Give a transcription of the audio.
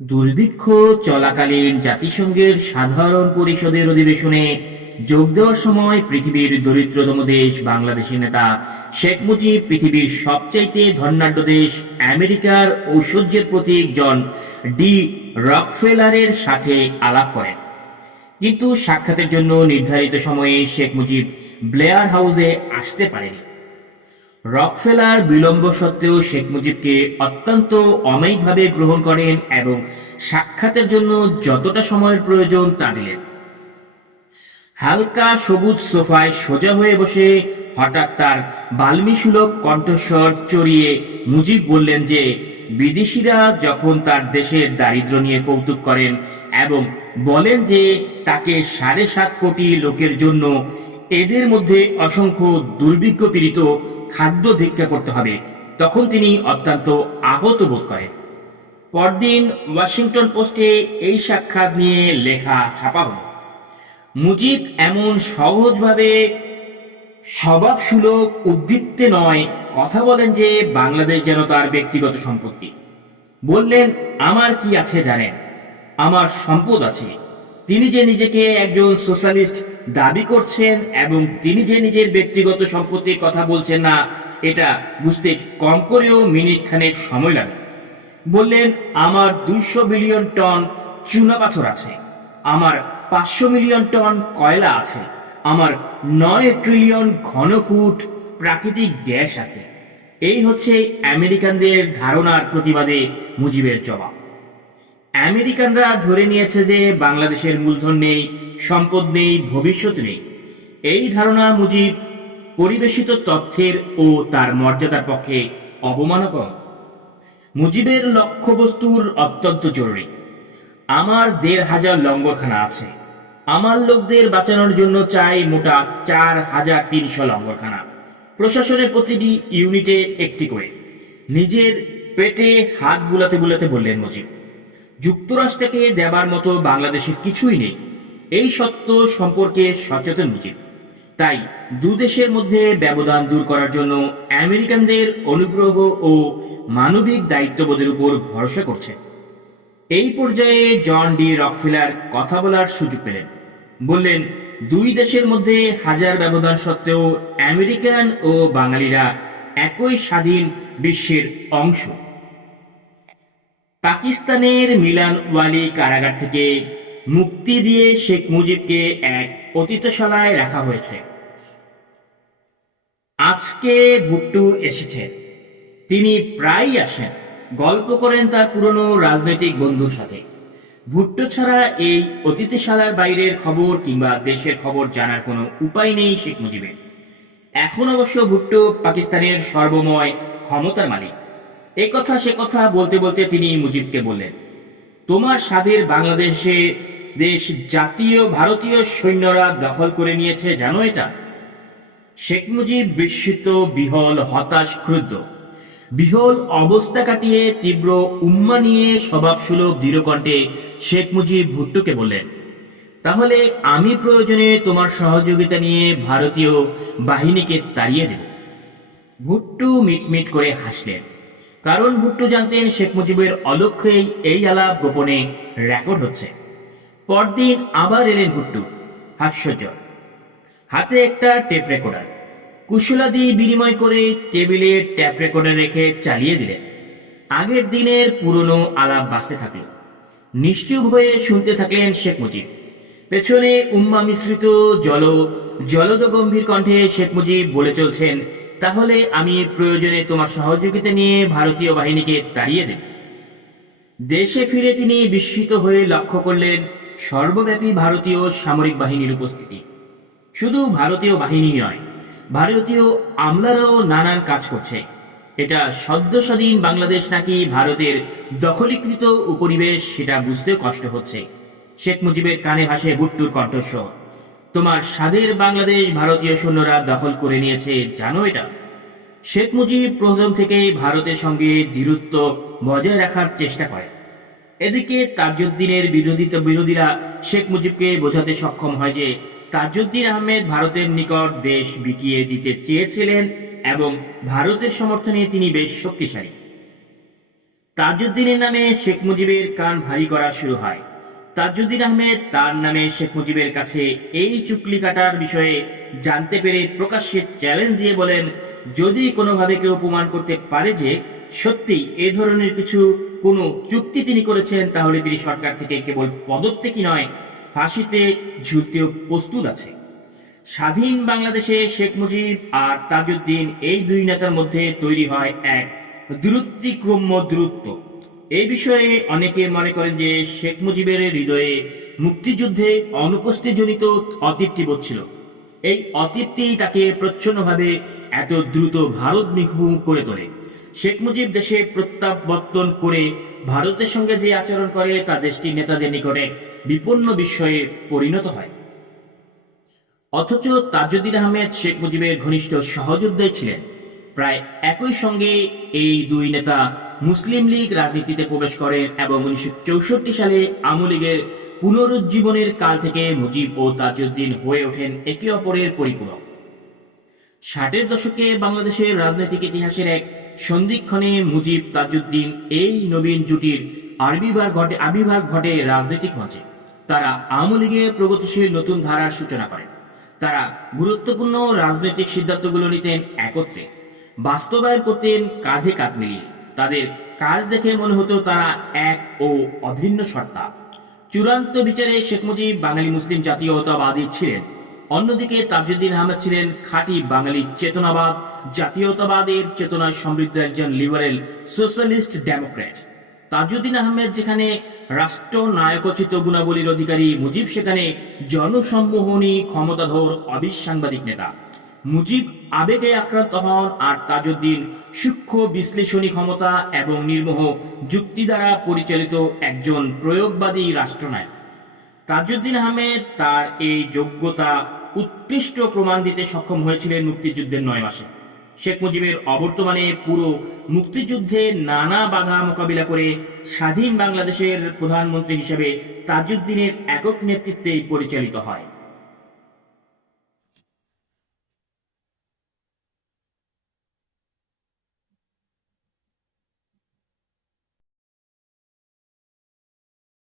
দুর্ভিক্ষ চলাকালীন জাতিসংঘের সাধারণ পরিষদের অধিবেশনে যোগ দেওয়ার সময় পৃথিবীর দরিদ্রতম দেশ বাংলাদেশের নেতা শেখ মুজিব পৃথিবীর সবচাইতে ধনাঢ্য দেশ আমেরিকার ঐশ্বর্যের প্রতীক জন ডি রকফেলারের সাথে আলাপ করেন। কিন্তু সাক্ষাতের জন্য নির্ধারিত সময়ে শেখ মুজিব ব্লেয়ার হাউসে আসতে পারেনি। রকফেলার বিলম্ব সত্ত্বেও শেখ মুজিবকে অত্যন্ত অমায়িকভাবে গ্রহণ করেন এবং সাক্ষাতের জন্য যতটা সময়ের প্রয়োজন তা দিলেন। হালকা সবুজ সোফায় সোজা হয়ে বসে হঠাৎ তার বাল্মীসুলভ কণ্ঠস্বর চড়িয়ে মুজিব বললেন যে, বিদেশিরা যখন তার দেশের দারিদ্র নিয়ে কৌতুক করেন এবং বলেন যে, তাকে সাড়ে সাত কোটি লোকের জন্য এদের মধ্যে অসংখ্য দুর্ভিক্ষ পীড়িত খাদ্য ভিক্ষা করতে হবে। তখন তিনি অত্যন্ত আহত বোধ করেন। পরদিন ওয়াশিংটন পোস্টে এই সাক্ষাৎ নিয়ে লেখা ছাপা হলো, মুজিব এমন সহজভাবে স্বভাবসুলভ উদ্বৃত্তে নয়। কথা বলেন যে বাংলাদেশ যেন তার ব্যক্তিগত সম্পত্তি। বললেন, আমার কি আছে জানেন? আমার সম্পদ আছে। তিনি যে নিজেকে একজন সোশ্যালিস্ট দাবি করছেন এবং তিনি যে নিজের ব্যক্তিগত সম্পত্তির কথা বলছেন না, এটা বুঝতে কম করেও মিনিট খানেক সময় লাগে বললেন, আমার দুইশো বিলিয়ন টন চুনা পাথর আছে, আমার পাঁচশো মিলিয়ন টন কয়লা আছে, আমার নয় ট্রিলিয়ন ঘনফুট প্রাকৃতিক গ্যাস আছে। এই হচ্ছে আমেরিকানদের ধারণার প্রতিবাদে মুজিবের জবাব। আমেরিকানরা ধরে নিয়েছে যে বাংলাদেশের মূলধন নেই, সম্পদ নেই, ভবিষ্যৎ নেই। এই ধারণা মুজিব পরিবেশিত তথ্যের ও তার মর্যাদার পক্ষে অবমানকর মুজিবের লক্ষ্যবস্তুর অত্যন্ত জরুরি। আমার দেড় হাজার লঙ্গরখানা আছে। আমার লোকদের বাঁচানোর জন্য চাই মোটা চার হাজার তিনশো লঙ্গরখানা। প্রশাসনের প্রতিটি ইউনিটে একটি করে। নিজের পেটে হাত বুলাতে বুলাতে বললেন মুজিব। যুক্তরাষ্ট্রকে দেবার মতো বাংলাদেশে কিছুই নেই। এই সত্য সম্পর্কে সচেতন উচিত। তাই দু দেশের মধ্যে ব্যবধান দূর করার জন্য আমেরিকানদের অনুগ্রহ ও মানবিক দায়িত্ববোধের উপর ভরসা করছে। এই পর্যায়ে জন ডি রকফিলার কথা বলার সুযোগ পেলেন। বললেন, দুই দেশের মধ্যে হাজার ব্যবধান সত্ত্বেও আমেরিকান ও বাঙালিরা একই স্বাধীন বিশ্বের অংশ। পাকিস্তানের মিলান ওয়ালি কারাগার থেকে মুক্তি দিয়ে শেখ মুজিবকে এক অতীতশালায় রাখা হয়েছে। আজকে ভুট্টু এসেছে। তিনি প্রায়ই আসেন, গল্প করেন তার পুরনো রাজনৈতিক বন্ধুর সাথে। ভুট্টো ছাড়া এই অতিথিশালার বাইরের খবর কিংবা দেশের খবর জানার কোনো উপায় নেই শেখ মুজিবের। এখন অবশ্য ভুট্টো পাকিস্তানের সর্বময় ক্ষমতার মালিক। এই কথা, সে কথা বলতে বলতে তিনি মুজিবকে বললেন, তোমার স্বাধীর বাংলাদেশে দেশ জাতীয় ভারতীয় সৈন্যরা দখল করে নিয়েছে, জানো এটা? শেখ মুজিব বিস্মিত, বিহল, হতাশ, ক্রুদ্ধ। বিহল অবস্থা কাটিয়ে তীব্র উম্মা নিয়ে স্বভাবসুলভ দৃঢ়কণ্ঠে শেখ মুজিব ভুট্টুকে বললেন, তাহলে আমি প্রয়োজনে তোমার সহযোগিতা নিয়ে ভারতীয় বাহিনীকে তাড়িয়ে দেব। ভুট্টু মিটমিট করে হাসলেন। কারণ ভুট্টু জানতেন শেখ মুজিবের অলক্ষ্যেই এই আলাপ গোপনে রেকর্ড হচ্ছে। পরদিন আবার এলেন ভুট্টু। হাস্যজ্জ্বল। হাতে একটা টেপ রেকর্ডার। কুশলাদি বিনিময় করে টেবিলে ট্যাপ রেকর্ডার রেখে চালিয়ে দিলেন। আগের দিনের পুরনো আলাপ বাঁচতে থাকল। নিশ্চুপ হয়ে শুনতে থাকলেন শেখ মুজিব। পেছনে উম্মা মিশ্রিত জল জলদ গম্ভীর কণ্ঠে শেখ মুজিব বলে চলছেন তাহলে আমি প্রয়োজনে তোমার সহযোগিতা নিয়ে ভারতীয় বাহিনীকে তাড়িয়ে দেব। দেশে ফিরে তিনি বিস্মিত হয়ে লক্ষ্য করলেন সর্বব্যাপী ভারতীয় সামরিক বাহিনীর উপস্থিতি। শুধু ভারতীয় বাহিনী নয়, ভারতীয় আমলারাও নানান কাজ করছে। এটা সদ্য স্বাধীন বাংলাদেশ নাকি ভারতের দখলীকৃত উপনিবেশ সেটা বুঝতে কষ্ট হচ্ছে। শেখ মুজিবের কানে ভাসে ভুট্টুর কণ্ঠস্বর। তোমার স্বাধীন বাংলাদেশ ভারতীয় সৈন্যরা দখল করে নিয়েছে, জানো এটা? শেখ মুজিব প্রথম থেকেই ভারতের সঙ্গে দৃঢ়ত্ব বজায় রাখার চেষ্টা করে। এদিকে তাজউদ্দিনের বিরোধিতা, বিরোধীরা শেখ মুজিবকে বোঝাতে সক্ষম হয় যে তাজউদ্দিন আহমেদ ভারতের নিকট দেশ বিকিয়ে দিতে চেয়েছিলেন এবং ভারতের সমর্থনে তিনি বেশ শক্তিশালী। তাজউদ্দিনের নামে শেখ মুজিবের কান ভারী করা শুরু হয়। তাজউদ্দিন আহমেদ, তার নামে শেখ মুজিবের কাছে এই চুকলি কাটার বিষয়ে জানতে পেরে প্রকাশ্যে চ্যালেঞ্জ দিয়ে বলেন, যদি কোনোভাবে কেউ প্রমাণ করতে পারে যে সত্যি এ ধরনের কিছু, কোনো চুক্তি তিনি করেছেন, তাহলে তিনি সরকার থেকে কেবল পদত্যাগী নয়, ফাঁসিতে ঝুলতেও প্রস্তুত আছে। স্বাধীন বাংলাদেশে শেখ মুজিব আর তাজউদ্দিন এই দুই নেতার মধ্যে তৈরি হয় এক দূরত্বিক্রম্য দূরত্ব এই বিষয়ে অনেকে মনে করেন যে শেখ মুজিবের হৃদয়ে মুক্তিযুদ্ধে অনুপস্থিতিজনিত অতৃপ্তি বোধ ছিল এই অতৃপ্তি তাকে প্রচ্ছন্নভাবে এত দ্রুত ভারত বিমুখ করে তোলে। শেখ মুজিব দেশে প্রত্যাবর্তন করে ভারতের সঙ্গে যে আচরণ করে, তা দেশটির নেতাদের নিকটে বিপন্ন বিষয়ে পরিণত হয়। অথচ তাজুদ্দিন আহমেদ শেখ মুজিবের ঘনিষ্ঠ সহযোদ্ধাই ছিলেন। প্রায় একই সঙ্গে এই দুই নেতা মুসলিম লীগ রাজনীতিতে প্রবেশ করেন এবং উনিশশো চৌষট্টি সালে আওয়ামী লীগের পুনরুজ্জীবনের কাল থেকে মুজিব ও তাজউদ্দিন হয়ে ওঠেন একে অপরের পরিপূরক। ষাটের দশকে বাংলাদেশের রাজনৈতিক ইতিহাসের এক সন্ধিক্ষণে মুজিব তাজউদ্দিন এই নবীন জুটির আবির্ভাব ঘটে আবির্ভাব ঘটে রাজনৈতিক মঞ্চে তারা আওয়ামী লীগের প্রগতিশীল নতুন ধারার সূচনা করেন। তারা গুরুত্বপূর্ণ রাজনৈতিক সিদ্ধান্তগুলো নিতেন একত্রে। বাস্তবায়ন করতেন কাঁধে কাঁধ মিলিয়ে। তাদের কাজ দেখে মনে হতো তারা এক ও অভিন্ন সত্তা। চূড়ান্ত বিচারে শেখ মুজিব বাঙালি মুসলিম জাতীয়তাবাদী ছিলেন। অন্যদিকে তাজউদ্দিন আহমেদ ছিলেন খাঁটি বাঙালি চেতনাবাদ, জাতীয়তাবাদের চেতনায় সমৃদ্ধ একজন liberal socialist democrat Tajuddin Ahmed যেখানে রাষ্ট্র নায়কোচিত গুণাবলীর অধিকারী মুজিব, সেখানে জনসম্মোহনী ক্ষমতাধর অবিসাংবাদিক নেতা। মুজিব আবেগে আক্রান্ত হন আর তাজউদ্দিন সূক্ষ্ম বিশ্লেষণী ক্ষমতা এবং নির্মোহ যুক্তি দ্বারা পরিচালিত একজন প্রয়োগবাদী রাষ্ট্রনায়ক। তাজউদ্দিন আহমেদ তার এই যোগ্যতা উৎকৃষ্ট প্রমাণ দিতে সক্ষম হয়েছিলেন মুক্তিযুদ্ধের নয় মাসে। শেখ মুজিবের অবর্তমানে পুরো মুক্তিযুদ্ধে নানা বাধা মোকাবিলা করে স্বাধীন বাংলাদেশের প্রধানমন্ত্রী হিসেবে তাজউদ্দিনের একক নেতৃত্বেই পরিচালিত হয়।